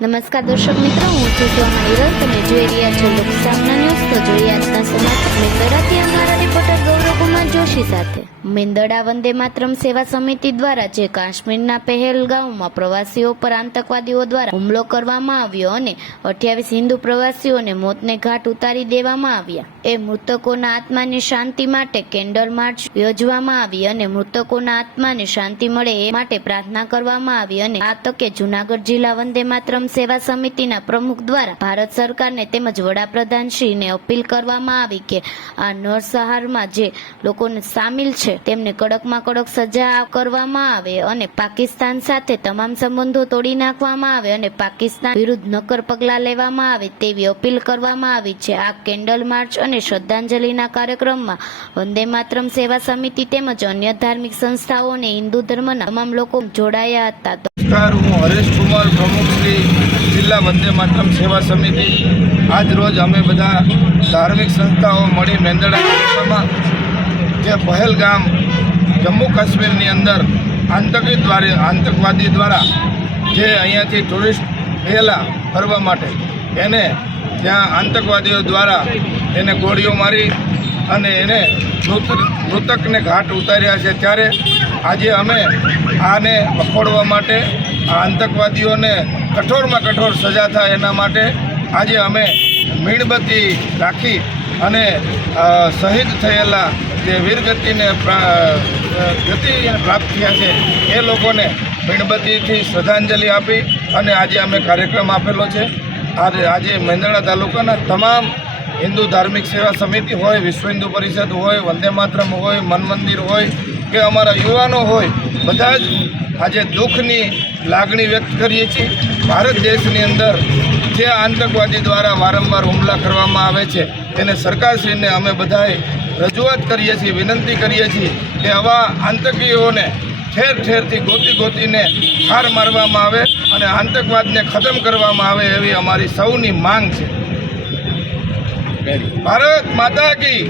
નમસ્કાર દર્શક મિત્રો, હું છું સોહા હિરલ. તમે જોઈ રહ્યા છો લોકસામના ન્યૂઝ. તો જોઈએ આજના સમાચાર. મેંદડાથી અમારા રિપોર્ટર ગૌરવકુમાર જોશી સાથે. મેંદડા વંદે માતરમ સેવા સમિતિ દ્વારા જે કાશ્મીરના પહેલગામમાં પ્રવાસીઓ પર આતંકવાદીઓ દ્વારા હુમલો કરવામાં આવ્યો અને 28 હિન્દુ પ્રવાસીઓને મોતને ઘાટ ઉતારી દેવામાં આવ્યા, એ મૃતકોના આત્માની શાંતિ માટે કેન્ડલ માર્ચ યોજવામાં આવી અને મૃતકોના આત્માને શાંતિ મળે એ માટે પ્રાર્થના કરવામાં આવી. અને આ તકે જૂનાગઢ જિલ્લા વંદે માતરમ સેવા સમિતિના પ્રમુખ દ્વારા ભારત સરકારને તેમજ વડાપ્રધાનશ્રીને અપીલ કરવામાં આવી કે આ નરસંહારમાં જે લોકોને સામેલ છે તેમને કડકમાં કડક સજા કરવામાં આવે અને પાકિસ્તાન સાથે તમામ સંબંધો તોડી નાખવામાં આવે અને પાકિસ્તાન વિરુદ્ધ નક્કર પગલાં લેવામાં આવે તેવી અપીલ કરવામાં આવી છે. આ કેન્ડલ માર્ચ અને શ્રદ્ધાંજલિના કાર્યક્રમમાં વંદે માતરમ સેવા સમિતિ તેમજ અન્ય ધાર્મિક સંસ્થાઓ અને હિન્દુ ધર્મના તમામ લોકો જોડાયા હતા. નમસ્કાર, હું હરેશ કુમાર, પ્રમુખ શ્રી જિલ્લા વંદે માતરમ સેવા સમિતિ. આજ રોજ અમે બધા ધાર્મિક સંસ્થાઓ મળી મેંદડા તાલુકામાં જે પહેલગામ જમ્મુ કાશ્મીરની અંદર આતંકવાદી દ્વારા જે અહીંયાથી ટુરિસ્ટ ગયેલા ફરવા માટે એને ત્યાં આતંકવાદીઓ દ્વારા એને ગોળીઓ મારી અને એને મૃતકને ઘાટ ઉતાર્યા છે. ત્યારે આજે અમે આને પકડવા માટે આ આતંકવાદીઓને કઠોરમાં કઠોર સજા થાય એના માટે આજે અમે મીણબત્તી રાખી અને શહીદ થયેલા જે વીરગતિને પ્રાપ્ત થયા છે એ લોકોને મીણબત્તીથી શ્રદ્ધાંજલિ આપી અને આજે અમે કાર્યક્રમ આપેલો છે. આજે મેંદડા તાલુકાના તમામ હિન્દુ ધાર્મિક સેવા સમિતિ હોય, વિશ્વ હિન્દુ પરિષદ હોય, વંદે માતરમ હોય, મન મંદિર હોય કે અમારા યુવાનો હોય, બધા જ આજે દુઃખની લાગણી વ્યક્ત કરીએ છીએ. ભારત દેશની અંદર જે આતંકવાદી દ્વારા વારંવાર હુમલા કરવામાં આવે છે તેને સરકારશ્રીને અમે બધાએ રજૂઆત કરીએ છીએ, વિનંતી કરીએ છીએ કે આવા આતંકીઓને ઠેર ઠેરથી ગોતીને ઠાર મારવામાં આવે અને આતંકવાદને ખતમ કરવામાં આવે એવી અમારી સૌની માંગ છે. ભારત માતા કી